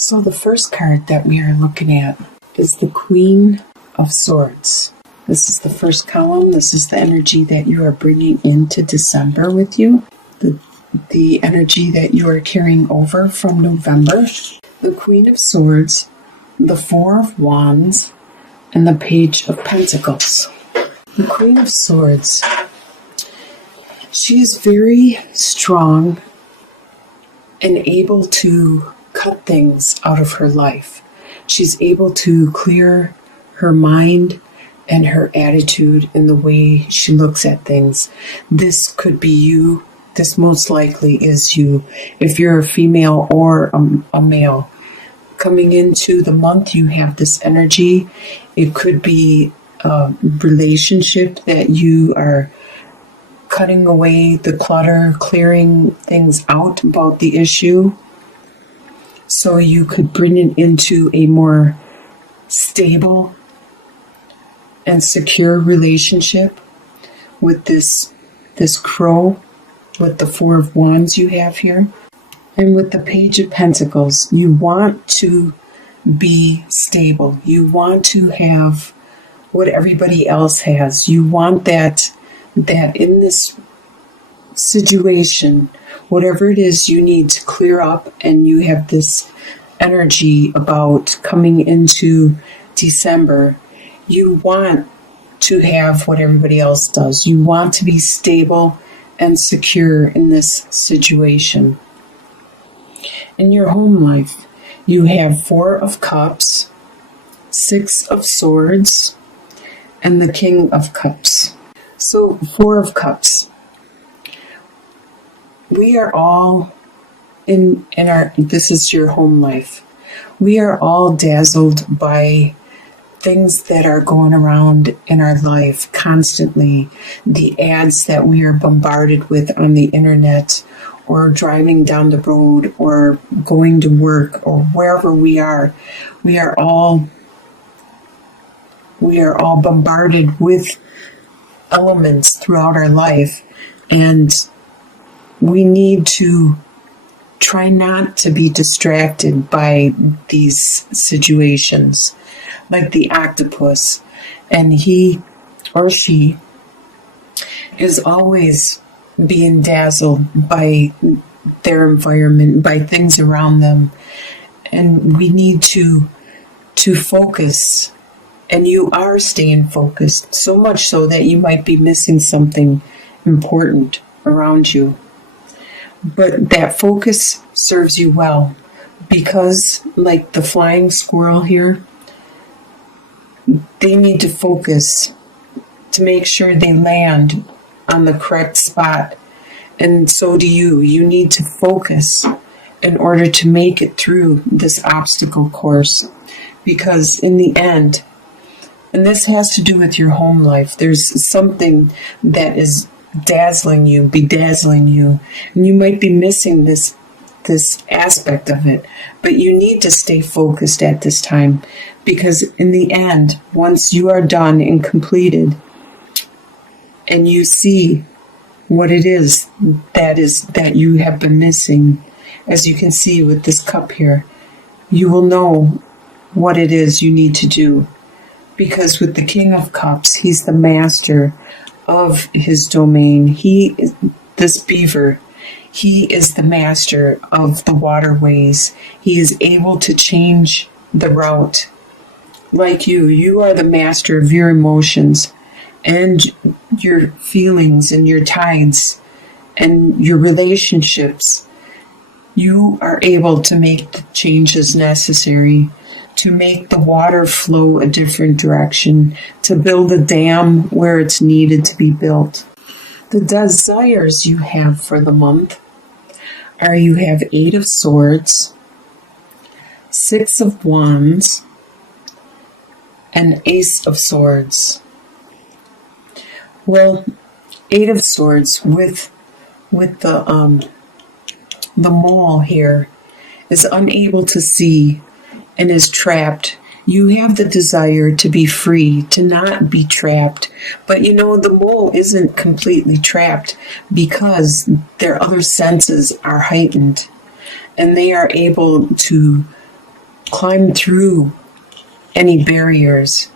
So the first card that we are looking at is the Queen of Swords. This is the first column. This is the energy that you are bringing into December with you. The energy that you are carrying over from November. The Queen of Swords, the Four of Wands, and the Page of Pentacles. The Queen of Swords, she is very strong and able to cut things out of her life. She's able to clear her mind and her attitude and the way she looks at things. This could be you. This most likely is you. If you're a female or a male. Coming into the month, you have this energy. It could be a relationship that you are cutting away the clutter, clearing things out about the issue. So you could bring it into a more stable and secure relationship with this crow, with the Four of Wands you have here. And with the Page of Pentacles, you want to be stable. You want to have what everybody else has. You want that in this situation, whatever it is you need to clear up, and you have this energy about coming into December, you want to have what everybody else does. You want to be stable and secure in this situation. In your home life, you have Four of Cups, Six of Swords, and the King of Cups. So, Four of Cups. We are all this is your home life. We are all dazzled by things that are going around in our life constantly. The ads that we are bombarded with on the internet, or driving down the road, or going to work, or wherever we are all bombarded with elements throughout our life, and we need to try not to be distracted by these situations, like the octopus, and he or she is always being dazzled by their environment, by things around them. And we need to focus, and you are staying focused, so much so that you might be missing something important around you. But that focus serves you well, because like the flying squirrel here, they need to focus to make sure they land on the correct spot. And so do you. You need to focus in order to make it through this obstacle course. Because in the end, and this has to do with your home life, there's something that is dazzling you, bedazzling you, and you might be missing this aspect of it. But you need to stay focused at this time, because in the end, once you are done and completed, and you see what it is that you have been missing, as you can see with this cup here, you will know what it is you need to do. Because with the King of Cups, he's the master of his domain. This beaver, he is the master of the waterways. He is able to change the route. Like you are the master of your emotions and your feelings and your tides and your relationships. You are able to make the changes necessary to make the water flow a different direction, to build a dam where it's needed to be built. The desires you have for the month are, you have Eight of Swords, Six of Wands, and Ace of Swords. Well, Eight of Swords with the mole here is unable to see and is trapped. You have the desire to be free, to not be trapped. But the mole isn't completely trapped, because their other senses are heightened, and they are able to climb through any barriers.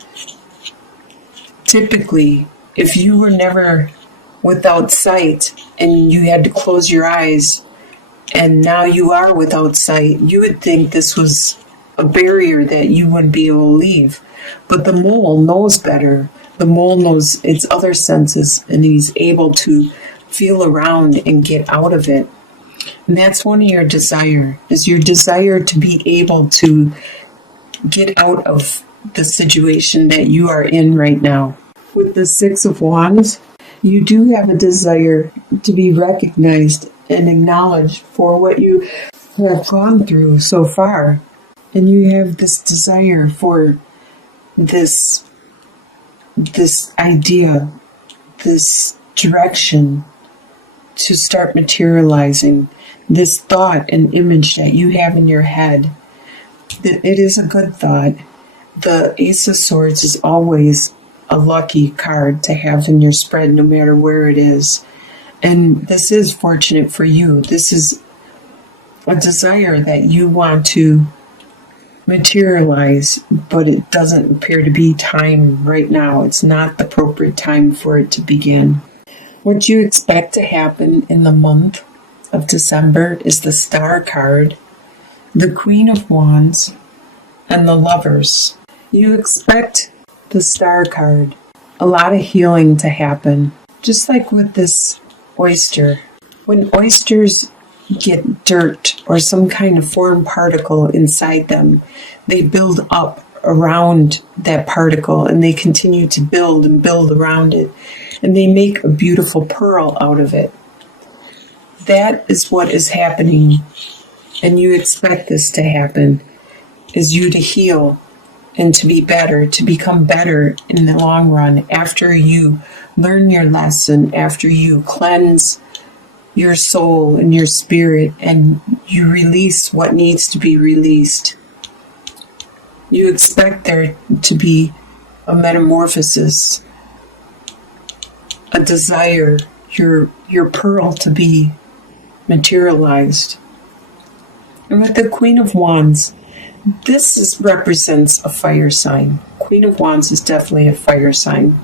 Typically, if you were never without sight and you had to close your eyes and now you are without sight, you would think this was a barrier that you wouldn't be able to leave. But the mole knows better. The mole knows its other senses, and he's able to feel around and get out of it. And that's one of your desire, is your desire to be able to get out of the situation that you are in right now. With the Six of Wands, you do have a desire to be recognized and acknowledged for what you have gone through so far. And you have this desire for this idea, this direction to start materializing, this thought and image that you have in your head. That it is a good thought. The Ace of Swords is always a lucky card to have in your spread, no matter where it is. And this is fortunate for you. This is a desire that you want to materialize, but it doesn't appear to be time right now. It's not the appropriate time for it to begin. What you expect to happen in the month of December is the Star card, the Queen of Wands, and the Lovers. You expect the Star card, a lot of healing to happen, just like with this oyster. When oysters get dirt or some kind of foreign particle inside them, they build up around that particle and they continue to build and build around it, and they make a beautiful pearl out of it. That is what is happening, and you expect this to happen, is you to heal and to be better, to become better in the long run after you learn your lesson, after you cleanse your soul and your spirit and you release what needs to be released. You expect there to be a metamorphosis, a desire, your pearl to be materialized. And with the Queen of Wands, this represents a fire sign. Queen of Wands is definitely a fire sign.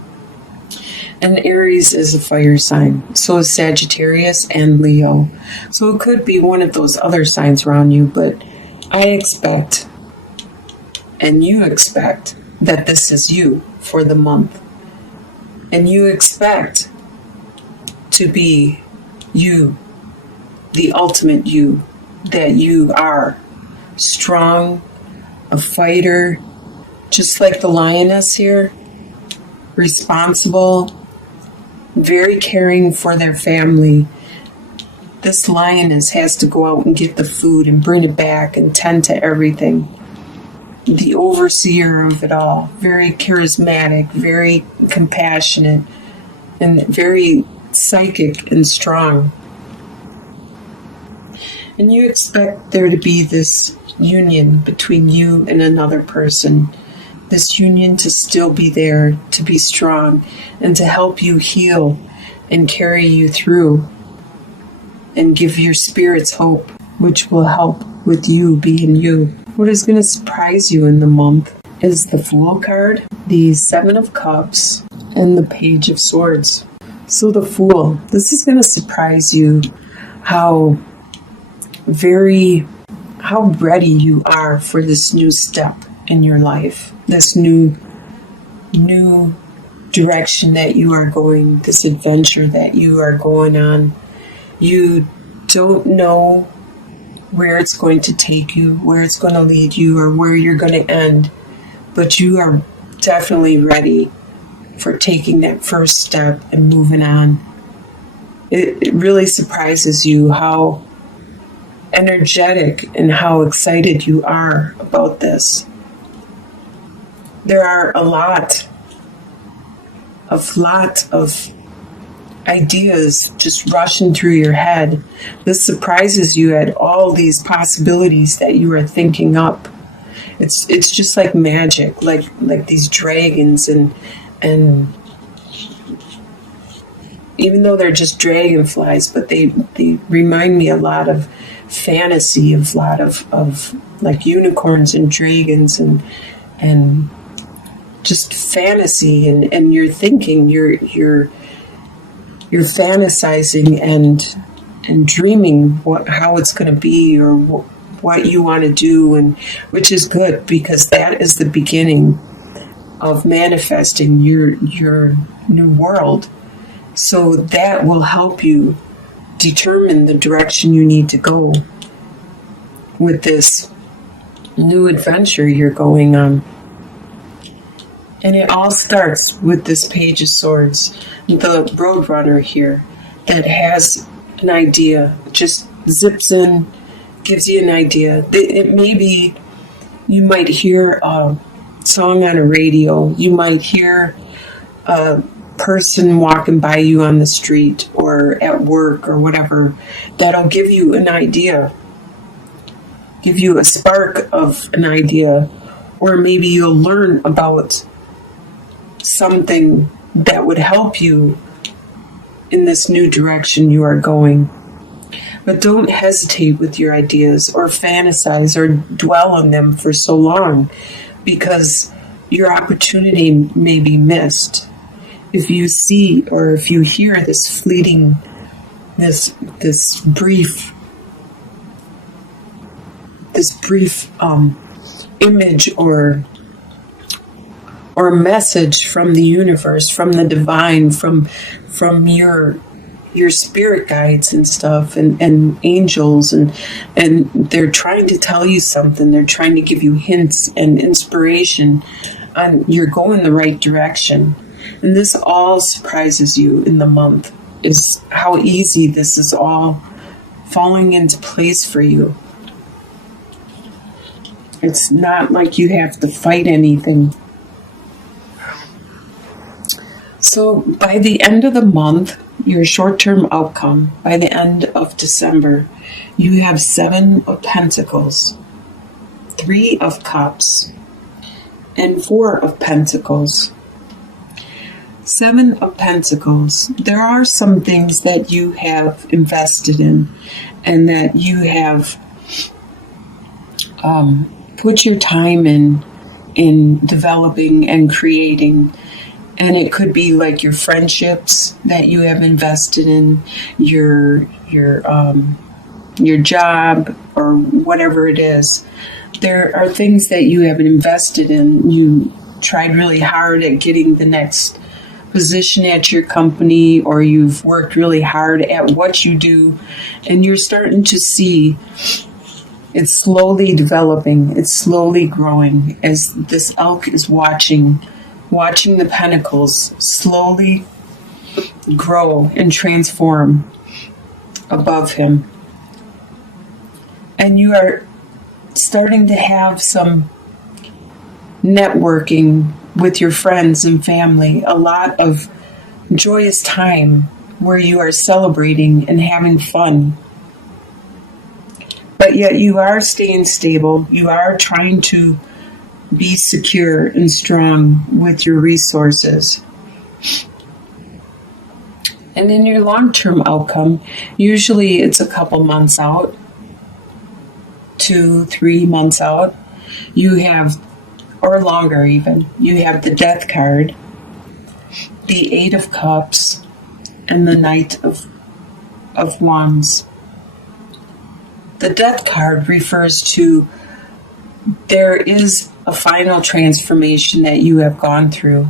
And Aries is a fire sign. So is Sagittarius and Leo. So it could be one of those other signs around you, but I expect, and you expect, that this is you for the month. And you expect to be you, the ultimate you, that you are. Strong, a fighter, just like the lioness here, responsible, very caring for their family. This lioness has to go out and get the food and bring it back and tend to everything. The overseer of it all, very charismatic, very compassionate, and very psychic and strong. And you expect there to be this union between you and another person. This union to still be there, to be strong, and to help you heal and carry you through and give your spirits hope, which will help with you being you. What is going to surprise you in the month is the Fool card, the Seven of Cups, and the Page of Swords. So the Fool, this is going to surprise you how ready you are for this new step in your life, this new direction that you are going, this adventure that you are going on. You don't know where it's going to take you, where it's going to lead you, or where you're going to end, but you are definitely ready for taking that first step and moving on. It really surprises you how energetic and how excited you are about this. There are a lot of ideas just rushing through your head. This surprises you at all these possibilities that you are thinking up. It's just like magic, like these dragons and even though they're just dragonflies, but they remind me a lot of fantasy of a lot of like unicorns and dragons and just fantasy, and you're thinking, you're fantasizing and dreaming how it's going to be, or what you want to do, and which is good, because that is the beginning of manifesting your new world. So that will help you determine the direction you need to go with this new adventure you're going on. And it all starts with this Page of Swords, the Roadrunner here, that has an idea, just zips in, gives you an idea. It may be, you might hear a song on a radio, you might hear a person walking by you on the street or at work or whatever, that'll give you an idea, give you a spark of an idea, or maybe you'll learn about something that would help you in this new direction you are going. But don't hesitate with your ideas or fantasize or dwell on them for so long, because your opportunity may be missed. If you see or if you hear this fleeting, this brief image or message from the universe, from the divine, from your spirit guides and stuff, and angels, and they're trying to tell you something, they're trying to give you hints and inspiration on you're going the right direction. And this all surprises you in the month, is how easy this is all falling into place for you. It's not like you have to fight anything. So by the end of the month, your short-term outcome, by the end of December, you have 7 of Pentacles, 3 of Cups, and 4 of Pentacles. 7 of Pentacles. There are some things that you have invested in and that you have put your time in developing and creating. And it could be like your friendships that you have invested in, your job, or whatever it is. There are things that you have invested in. You tried really hard at getting the next position at your company, or you've worked really hard at what you do, and you're starting to see it's slowly developing, it's slowly growing, as this elk is watching the pentacles slowly grow and transform above him. And you are starting to have some networking with your friends and family, a lot of joyous time where you are celebrating and having fun. But yet you are staying stable. You are trying to be secure and strong with your resources. And in your long-term outcome, usually it's a couple months out, 2-3 months out, you have, or longer even, you have the Death card, the 8 of Cups, and the Knight of Wands. The Death card refers to there is a final transformation that you have gone through,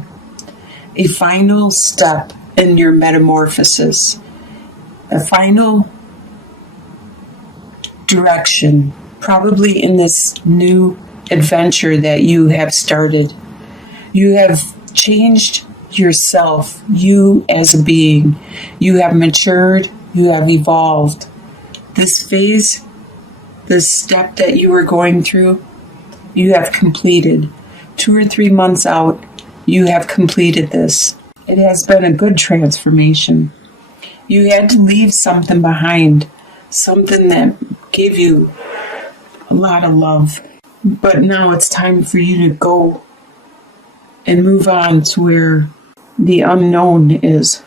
a final step in your metamorphosis, a final direction, probably in this new adventure that you have started. You have changed yourself, you as a being. You have matured, you have evolved. This phase, this step that you were going through, you have completed. 2 or 3 months out, you have completed this. It has been a good transformation. You had to leave something behind, something that gave you a lot of love. But now it's time for you to go and move on to where the unknown is.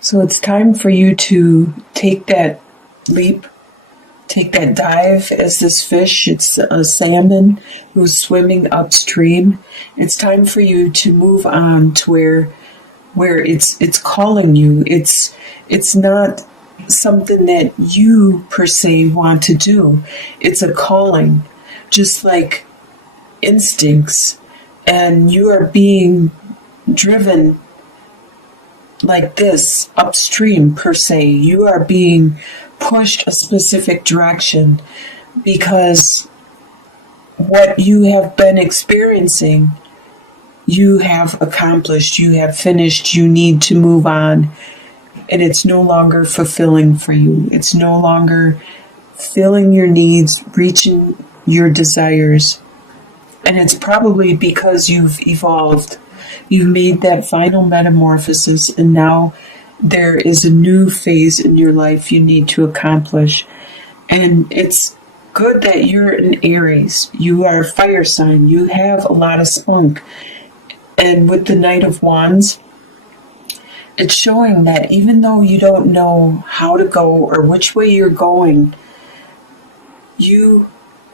So it's time for you to take that leap take that dive as this fish. It's a salmon who's swimming upstream. It's time for you to move on to where it's calling you. It's not something that you per se want to do. It's a calling, just like instincts, and you are being driven like this upstream per se. You are being pushed a specific direction because what you have been experiencing, you have accomplished, you have finished, you need to move on, and it's no longer fulfilling for you. It's no longer filling your needs, reaching your desires. And it's probably because you've evolved. You've made that final metamorphosis, and now there is a new phase in your life you need to accomplish. And it's good that you're an Aries. You are a fire sign. You have a lot of spunk. And with the Knight of Wands, it's showing that even though you don't know how to go or which way you're going, you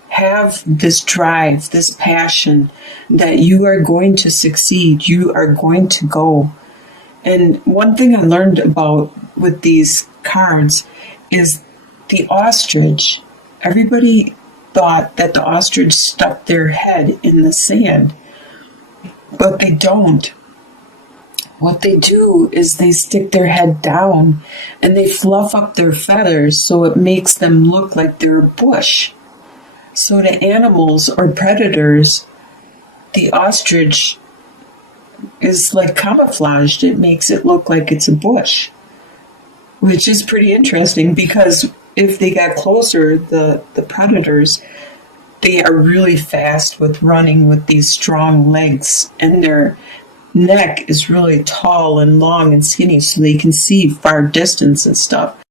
have this drive, this passion that you are going to succeed. You are going to go. And one thing I learned about with these cards is the ostrich. Everybody thought that the ostrich stuck their head in the sand, but they don't. What they do is they stick their head down and they fluff up their feathers so it makes them look like they're a bush. So to animals or predators, the ostrich is like camouflaged. It makes it look like it's a bush, which is pretty interesting because if they got closer, the predators, they are really fast with running with these strong legs, and their neck is really tall and long and skinny so they can see far distance and stuff.